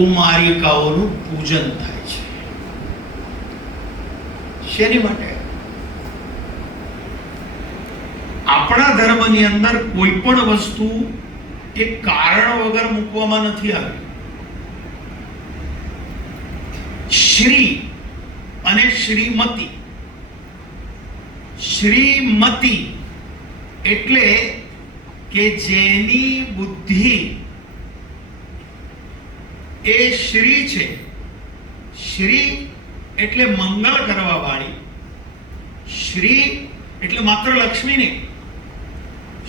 કુમારિકાઓનું પૂજન થાય છે. શેની માટે? આપણા ધર્મની અંદર કોઈ પણ વસ્તુ એ કારણ વગર મૂકવામાં નથી આવી. શ્રી અને શ્રીમતી. શ્રીમતી એટલે કે જેની બુદ્ધિ એ શ્રી છે. શ્રી એટલે મંગળ કરવા વાળી. શ્રી એટલે માત્ર લક્ષ્મી નહીં.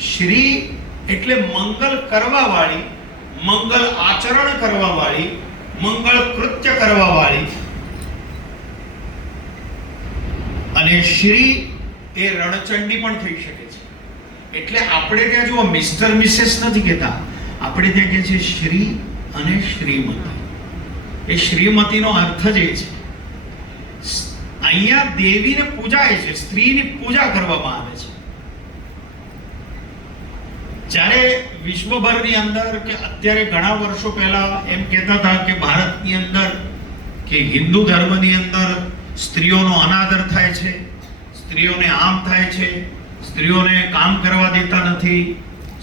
શ્રી એટલે મંગલ કરવા વાળી, મંગલ આચરણ કરવા વાળી, મંગળ કૃત્ય કરવા વાળી. અને શ્રી એ રણચંડી પણ થઈ શકે છે. એટલે આપણે ત્યાં જો મિસ્ટર મિસેસ નથી કહેતા, આપણે ત્યાં કહે છે શ્રી અને શ્રીમતી. એ શ્રીમતીનો અર્થ જ એ છે. અહીંયા દેવીને પૂજાય છે, સ્ત્રીની પૂજા કરવામાં આવે છે. જ્યારે વિશ્વભરની અંદર કે અત્યારે ઘણા વર્ષો પહેલા એમ કહેતા હતા કે ભારતની અંદર કે હિન્દુ ધર્મની અંદર સ્ત્રીઓનો અનાદર થાય છે, સ્ત્રીઓને આમ થાય છે, સ્ત્રીઓને કામ કરવા દેતા નથી,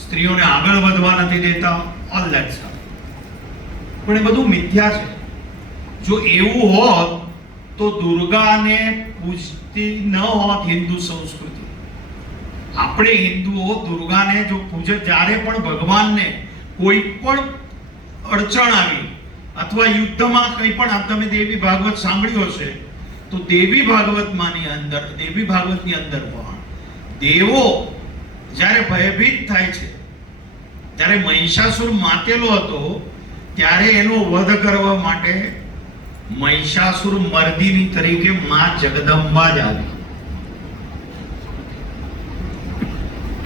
સ્ત્રીઓને આગળ વધવા નથી દેતા, ઓલ ધેટ સ્ટફ. પણ એ બધું મિથ્યા છે. જો એવું હોત તો દુર્ગાને પૂજતી ન હોત હિન્દુ સંસ્કૃતિ. આપણે હિન્દુઓ દુર્ગાને જો પૂજે, જ્યારે પણ ભગવાનને કોઈ પણ અડચણ આવી અથવા યુદ્ધમાં કંઈ પણ, આપ તમે દેવી ભાગવત સાંભળ્યું હશે તો દેવી ભાગવતમાંની અંદર, દેવી ભાગવતની અંદર પણ દેવો જ્યારે ભયભીત થાય છે, જ્યારે મહિષાસુર માતેલો હતો ત્યારે એનો વધ કરવા માટે મહિષાસુર મર્દિની તરીકે માં જગદંબા જ આવી.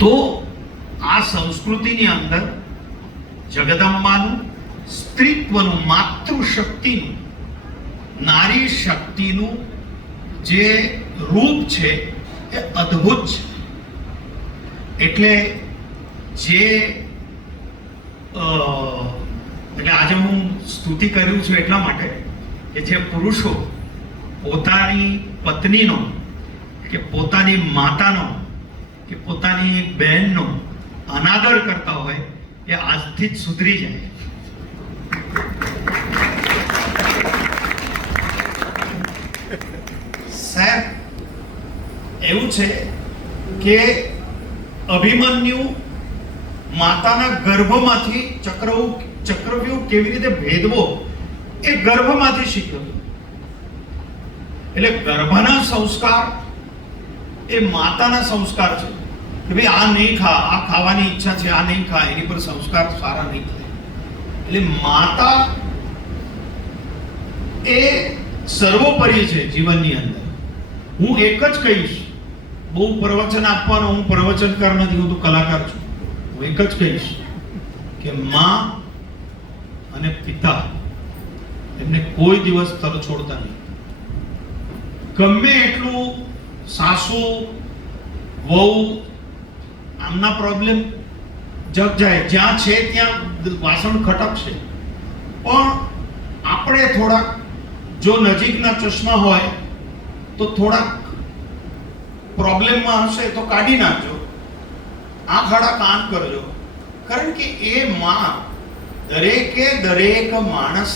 તો આ સંસ્કૃતિની અંદર જગદંબાનું, સ્ત્રીત્વનું, માતૃશક્તિનું, નારી શક્તિનું જે રૂપ છે એ અદ્ભુત છે. એટલે આજે હું સ્તુતિ કર્યું છું એટલા માટે કે જે પુરુષો પોતાની પત્નીનો કે પોતાની માતાનો કે પોતાની બહેનનો અનાદર કરતા હોય એ આજથી જ સુધરી જાય. સાહેબ, એવું છે કે અભિમન્યુ માતાના ગર્ભમાંથી ચક્રવ્યૂહ કેવી રીતે ભેદવો એ ગર્ભમાંથી શીખ્યો. એટલે ગર્ભના સંસ્કાર એ માતાના સંસ્કાર છે કે ભાઈ આ નહીં ખા, આ ખાવાની ઈચ્છા છે, આ નહીં ખા, એની પર સંસ્કાર સારા નહીં થાય. એટલે માતા એ સર્વોપરી છે જીવનની અંદર. હું એક જ કહીશ, બહુ પ્રવચન આપવાનો, હું પ્રવચનકાર નથી, હું તો કલાકાર છું. હું એક જ કહીશ કે માં અને પિતા એમને કોઈ દિવસ તર છોડતા નહીં. ગમે એટલું સાસુ વહુ આમના પ્રોબ્લેમ જગ જાય, જ્યાં છે ત્યાં વાસણ ખટકશે, પણ આપણે થોડાક જો નજીકના ચશ્મા હોય તો થોડાક પ્રોબ્લેમમાં હશે તો કાઢી નાખજો, આંખ આડા કાન કરજો. કારણ કે એ માં દરેક માણસ